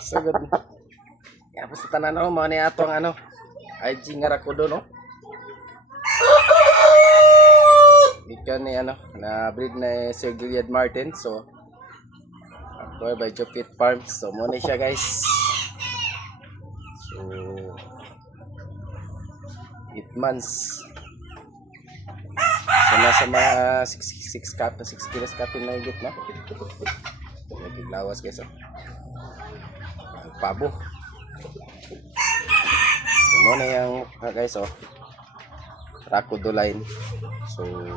So good. Ya basta tanan mo ni atong ano. IG nga rakudo no. Ikaw ni ano na breed na Sir Gilead Martin. So ako by Jopit Farms. So mo na siya guys. So 8 months. So nasa mga 6 kilos kapin na higit na. Naglawas guys. Pabo. So mo na yung guys oh. Rakudo line. So niya.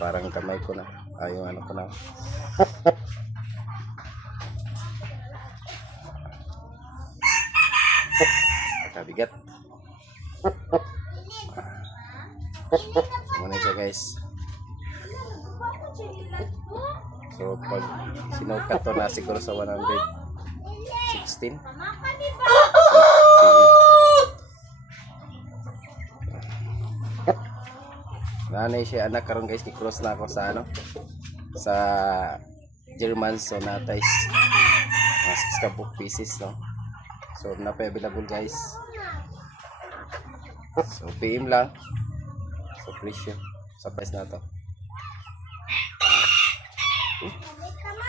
Parang kamay ko na. Yung ano ko na. Kabigat. Muna siya guys. So pag sinukat to na siguro sa 116. Nanay siya anak karon guys, i-cross na ako sa ano sa German, so natais 6 kabuk pieces no. So na pa available guys. So PM lang. So presyo sa price na to.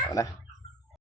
Ano?